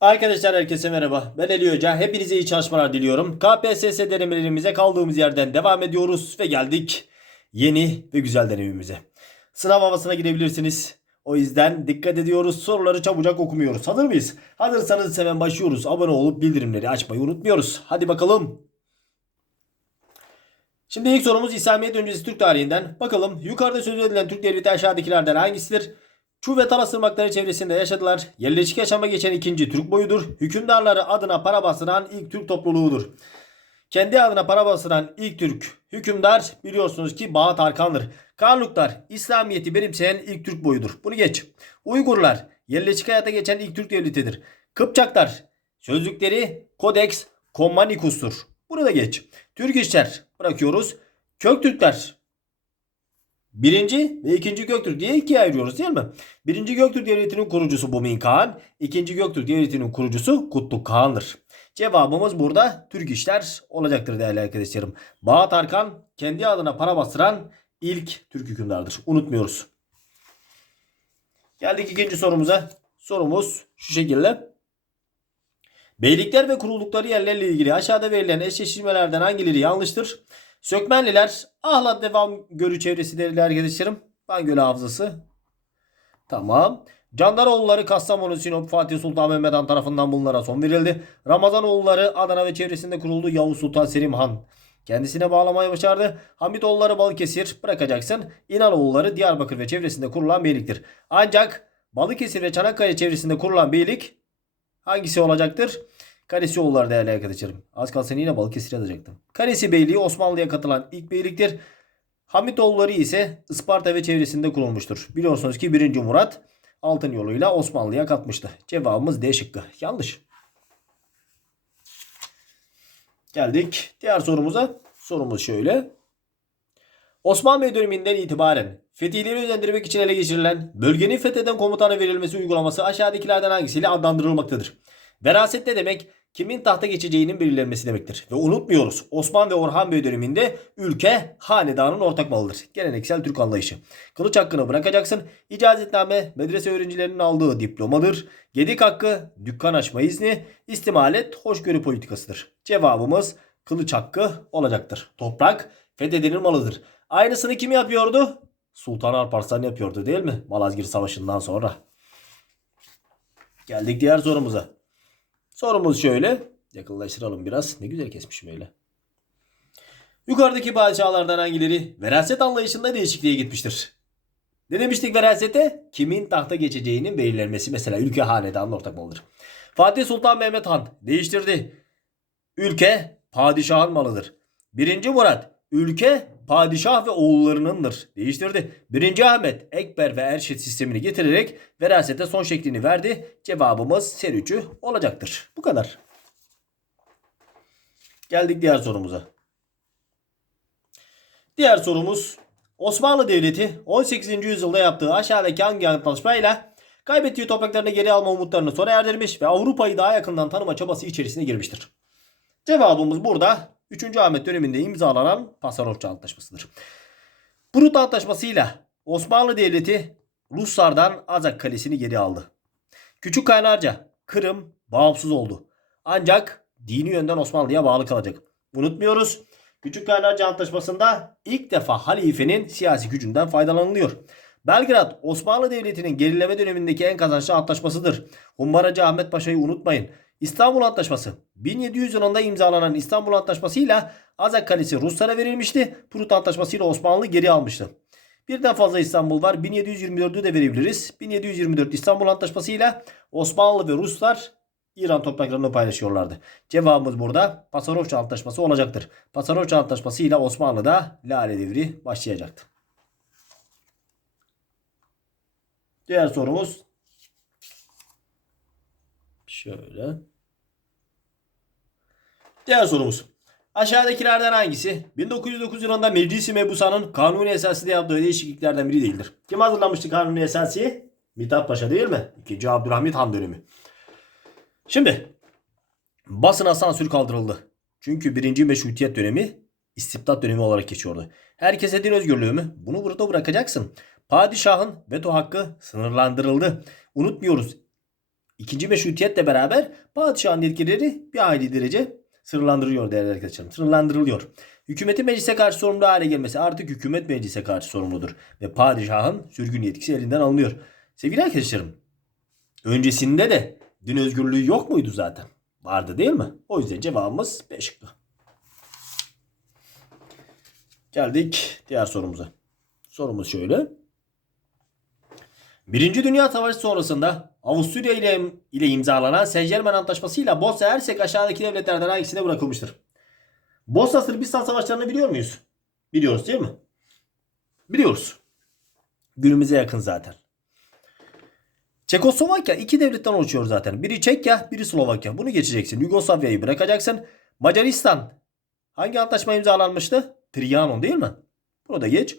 Arkadaşlar herkese merhaba. Ben Ali Hoca. Hepinize iyi çalışmalar diliyorum. KPSS denemelerimize kaldığımız yerden devam ediyoruz ve geldik yeni ve güzel denememize. Sınav havasına girebilirsiniz. O yüzden dikkat ediyoruz. Soruları çabucak okumuyoruz. Hazır mıyız? Hazırsanız hemen başlıyoruz. Abone olup bildirimleri açmayı unutmuyoruz. Hadi bakalım. Şimdi ilk sorumuz İslamiyet öncesi Türk tarihinden. Bakalım yukarıda söz edilen Türk devleti aşağıdakilerden hangisidir? Çu ve Talas ırmakları çevresinde yaşadılar. Yerleşik yaşama geçen ikinci Türk boyudur. Hükümdarları adına para bastıran ilk Türk topluluğudur. Kendi adına para bastıran ilk Türk hükümdar biliyorsunuz ki Bağat Harkan'dır. Karluklar İslamiyet'i benimseyen ilk Türk boyudur. Bunu geç. Uygurlar yerleşik hayata geçen ilk Türk devletidir. Kıpçaklar sözlükleri Codex Commanicus'tur. Bunu da geç. Türk işler bırakıyoruz. Köktürkler Birinci ve ikinci Göktürk diye ikiye ayırıyoruz değil mi? Birinci Göktürk Devleti'nin kurucusu Bumin Kağan. ikinci Göktürk Devleti'nin kurucusu Kutluk Kağan'dır. Cevabımız burada Türk işler olacaktır değerli arkadaşlarım. Bağat Arkan kendi adına para bastıran ilk Türk hükümdardır. Unutmuyoruz. Geldik ikinci sorumuza. Sorumuz şu şekilde. Beylikler ve kuruldukları yerlerle ilgili aşağıda verilen eşleştirmelerden hangileri yanlıştır? Sökmenliler Ahlat devam gölü çevresi değerli arkadaşlarım. Van Gölü Havzası. Tamam. Candaroğulları Kastamonu, Sinop, Fatih Sultan Mehmet Han tarafından bunlara son verildi. Ramazanoğulları Adana ve çevresinde kuruldu. Yavuz Sultan Selim Han kendisine bağlamayı başardı. Hamitoğulları Balıkesir bırakacaksın. İnanoğulları Diyarbakır ve çevresinde kurulan beyliktir. Ancak Balıkesir ve Çanakkale çevresinde kurulan beylik hangisi olacaktır? Karesioğulları değerli arkadaşlarım. Az kalsın yine Balıkesir yazacaktım. Karesi Beyliği Osmanlı'ya katılan ilk beyliktir. Hamitoğulları ise Isparta ve çevresinde kurulmuştur. Biliyorsunuz ki 1. Murat altın yoluyla Osmanlı'ya katmıştı. Cevabımız D şıkkı. Yanlış. Geldik diğer sorumuza. Sorumuz şöyle. Osmanlı döneminden itibaren fetihleri özendirmek için ele geçirilen bölgenin fetheden komutana verilmesi uygulaması aşağıdakilerden hangisiyle adlandırılmaktadır? Veraset ne demek? Kimin tahta geçeceğinin belirlenmesi demektir. Ve unutmuyoruz Osman ve Orhan Bey döneminde ülke hanedanın ortak malıdır. Geleneksel Türk anlayışı. Kılıç hakkını bırakacaksın. İcazetname medrese öğrencilerinin aldığı diplomadır. Gedik hakkı dükkan açma izni, istimalet hoşgörü politikasıdır. Cevabımız kılıç hakkı olacaktır. Toprak fethedilir malıdır. Aynısını kim yapıyordu? Sultan Alparslan yapıyordu değil mi? Malazgirt Savaşı'ndan sonra. Geldik diğer sorumuza. Sorumuz şöyle. Yakınlaştıralım biraz. Ne güzel kesmişim öyle. Yukarıdaki padişahlardan hangileri veraset anlayışında değişikliğe gitmiştir? Ne demiştik verasete? Kimin tahta geçeceğinin belirlenmesi. Mesela ülke hanedanın ortak malıdır. Fatih Sultan Mehmet Han değiştirdi. Ülke padişahın malıdır. Birinci Murat ülke padişah ve oğullarınındır. Değiştirdi. Birinci Ahmet Ekber ve Erşit sistemini getirerek verasete son şeklini verdi. Cevabımız seri 3'ü olacaktır. Bu kadar. Geldik diğer sorumuza. Diğer sorumuz Osmanlı Devleti 18. yüzyılda yaptığı aşağıdaki hangi antlaşmayla kaybettiği topraklarını geri alma umutlarını sona erdirmiş ve Avrupa'yı daha yakından tanıma çabası içerisine girmiştir. Cevabımız burada 3. Ahmet döneminde imzalanan Pasarofça Antlaşması'dır. Brut Antlaşması'yla Osmanlı Devleti Ruslardan Azak Kalesi'ni geri aldı. Küçük Kaynarca, Kırım bağımsız oldu. Ancak dini yönden Osmanlı'ya bağlı kalacak. Unutmuyoruz. Küçük Kaynarca Antlaşması'nda ilk defa halifenin siyasi gücünden faydalanılıyor. Belgrad Osmanlı Devleti'nin gerileme dönemindeki en kazançlı antlaşmasıdır. Humbaracı Ahmet Paşa'yı unutmayın. İstanbul Antlaşması 1700 yılında imzalanan İstanbul Antlaşması ile Azak Kalesi Ruslara verilmişti. Prut Antlaşması ile Osmanlı geri almıştı. Birden fazla İstanbul var. 1724'ü de verebiliriz. 1724 İstanbul Antlaşması ile Osmanlı ve Ruslar İran topraklarını paylaşıyorlardı. Cevabımız burada Pasarofça Antlaşması olacaktır. Pasarofça Antlaşması ile Osmanlı'da Lale Devri başlayacaktı. Diğer sorumuz şöyle. Diğer sorumuz. Aşağıdakilerden hangisi 1909 yılında Meclisi Mebusa'nın kanuni esasıyla yaptığı değişikliklerden biri değildir? Kim hazırlamıştı kanuni esasiyi? Mithat Paşa değil mi? 2. Abdülhamit Han dönemi. Şimdi basına sansür kaldırıldı. Çünkü birinci meşrutiyet dönemi istibdat dönemi olarak geçiyordu. Herkese din özgürlüğü mü? Bunu burada bırakacaksın. Padişahın veto hakkı sınırlandırıldı. Unutmuyoruz. ikinci meşrutiyetle beraber padişahın yetkileri bir hayli derece sınırlandırılıyor değerli arkadaşlarım. Sınırlandırılıyor. Hükümetin meclise karşı sorumlu hale gelmesi artık hükümet meclise karşı sorumludur. Ve padişahın sürgün yetkisi elinden alınıyor. Sevgili arkadaşlarım öncesinde de din özgürlüğü yok muydu zaten? Vardı değil mi? O yüzden cevabımız B şıkkı. Geldik diğer sorumuza. Sorumuz şöyle. Birinci Dünya Savaşı sonrasında Avusturya ile, ile imzalanan Saint-Germain Antlaşması ile Bosna Hersek aşağıdaki devletlerden hangisine bırakılmıştır? Bosna Sırbistan savaşlarını biliyor muyuz? Biliyoruz değil mi? Biliyoruz. Günümüze yakın zaten. Çekoslovakya iki devletten oluşuyor zaten. Biri Çekya, biri Slovakya. Bunu geçeceksin. Yugoslavya'yı bırakacaksın. Macaristan hangi antlaşma imzalanmıştı? Trianon değil mi? Bunu da geç.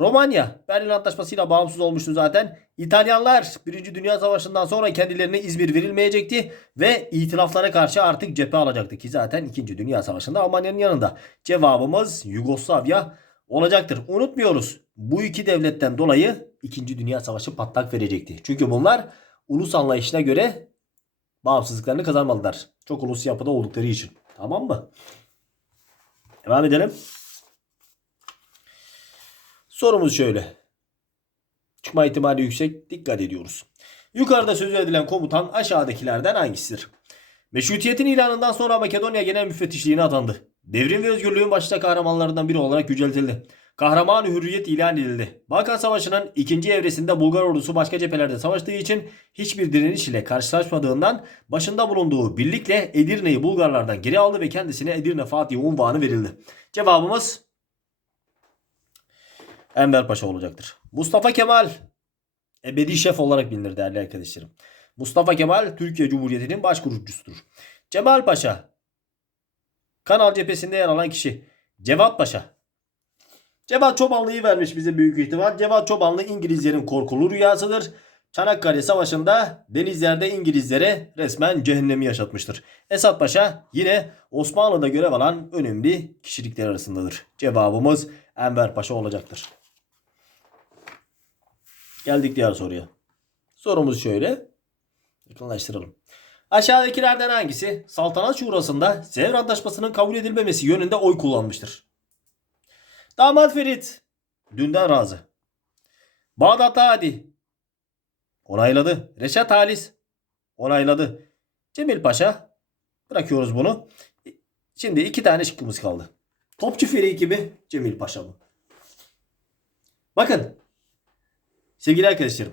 Romanya Berlin Antlaşması'yla bağımsız olmuştu zaten. İtalyanlar 1. Dünya Savaşı'ndan sonra kendilerine İzmir verilmeyecekti ve itilaflara karşı artık cephe alacaktı ki zaten 2. Dünya Savaşı'nda Almanya'nın yanında. Cevabımız Yugoslavya olacaktır. Unutmuyoruz. Bu iki devletten dolayı 2. Dünya Savaşı patlak verecekti. Çünkü bunlar ulus anlayışına göre bağımsızlıklarını kazanmalılar. Çok ulus yapıda oldukları için. Tamam mı? Devam edelim. Sorumuz şöyle. Çıkma ihtimali yüksek. Dikkat ediyoruz. Yukarıda sözü edilen komutan aşağıdakilerden hangisidir? Meşrutiyetin ilanından sonra Makedonya Genel Müfettişliğine atandı. Devrim ve özgürlüğün başta kahramanlarından biri olarak yüceltildi. Kahraman hürriyet ilan edildi. Balkan Savaşı'nın ikinci evresinde Bulgar ordusu başka cephelerde savaştığı için hiçbir direniş ile karşılaşmadığından başında bulunduğu birlikle Edirne'yi Bulgarlardan geri aldı ve kendisine Edirne Fatih unvanı verildi. Cevabımız Enver Paşa olacaktır. Mustafa Kemal ebedi şef olarak bilinir değerli arkadaşlarım. Mustafa Kemal Türkiye Cumhuriyeti'nin başkurucusudur. Cemal Paşa Kanal cephesinde yer alan kişi. Cevat Paşa. Cevat Çobanlı'yı vermiş bize büyük ihtimal. Cevat Çobanlı İngilizlerin korkulu rüyasıdır. Çanakkale Savaşı'nda denizlerde İngilizlere resmen cehennemi yaşatmıştır. Esat Paşa yine Osmanlı'da görev alan önemli kişilikler arasındadır. Cevabımız Enver Paşa olacaktır. Geldik diğer soruya. Sorumuz şöyle. Yakınlaştıralım. Aşağıdakilerden hangisi saltanat şurasında Sevr Antlaşması'nın kabul edilmemesi yönünde oy kullanmıştır? Damat Ferit dünden razı. Bağdat Hadi onayladı. Reşat Halis onayladı. Cemil Paşa bırakıyoruz bunu. Şimdi iki tane şıkkımız kaldı. Topçu Ferik gibi Cemil Paşa mı? Bakın sevgili arkadaşlarım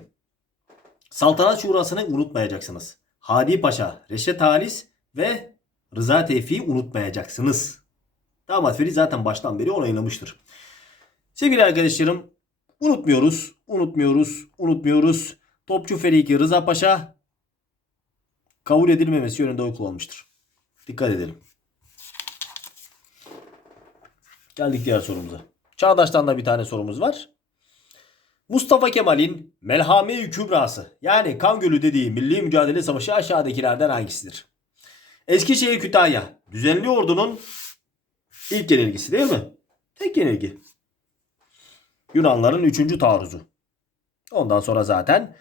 Saltanat Şurası'nı unutmayacaksınız. Hadi Paşa, Reşet Halis ve Rıza Tevfik'i unutmayacaksınız. Damat Ferit zaten baştan beri onaylamıştır. Sevgili arkadaşlarım unutmuyoruz, unutmuyoruz, unutmuyoruz. Topçu Feriki Rıza Paşa kabul edilmemesi yönünde oy kullanmıştır. Dikkat edelim. Geldik diğer sorumuza. Çağdaş'tan da bir tane sorumuz var. Mustafa Kemal'in Melhame-i Kübrası yani Kan Gölü dediği milli mücadele savaşı aşağıdakilerden hangisidir? Eskişehir Kütahya düzenli ordunun ilk yenilgisi değil mi? Tek yenilgi. Yunanların 3. taarruzu. Ondan sonra zaten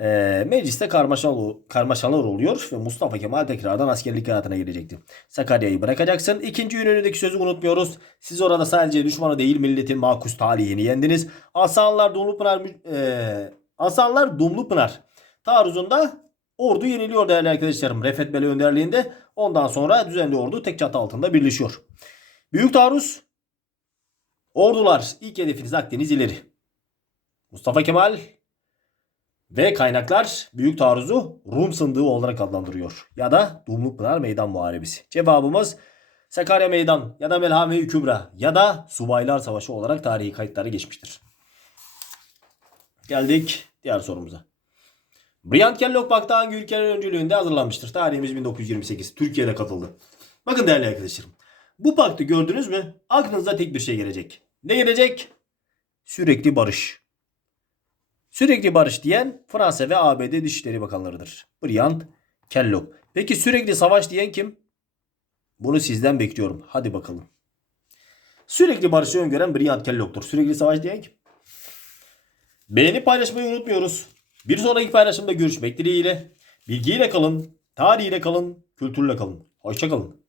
e, mecliste karmaşalı, karmaşalar oluyor ve Mustafa Kemal tekrardan askerlik hayatına girecekti. Sakarya'yı bırakacaksın. İkinci Yunan'daki sözü unutmuyoruz. Siz orada sadece düşmanı değil milletin makus talihini yendiniz. Asanlar Dumlupınar e, Asanlar Dumlupınar taarruzunda ordu yeniliyor değerli arkadaşlarım. Refet Bey önderliğinde. Ondan sonra düzenli ordu tek çatı altında birleşiyor. Büyük taarruz Ordular ilk hedefiniz Akdeniz ileri. Mustafa Kemal ve kaynaklar büyük taarruzu Rum sındığı olarak adlandırıyor. Ya da Dumlupınar Meydan Muharebesi. Cevabımız Sakarya Meydan ya da Melhame-i Kübra ya da Subaylar Savaşı olarak tarihi kayıtlara geçmiştir. Geldik diğer sorumuza. Bryant Kellogg hangi ülkenin öncülüğünde hazırlanmıştır? Tarihimiz 1928. Türkiye'de katıldı. Bakın değerli arkadaşlarım. Bu paktı gördünüz mü? Aklınıza tek bir şey gelecek. Ne gelecek? Sürekli barış. Sürekli barış diyen Fransa ve ABD Dışişleri Bakanlarıdır. Bryant Kellogg. Peki sürekli savaş diyen kim? Bunu sizden bekliyorum. Hadi bakalım. Sürekli barışı öngören Bryant Kellogg'tur. Sürekli savaş diyen kim? Beğeni paylaşmayı unutmuyoruz. Bir sonraki paylaşımda görüşmek dileğiyle. Bilgiyle kalın, tarihiyle kalın, kültürle kalın. Hoşçakalın.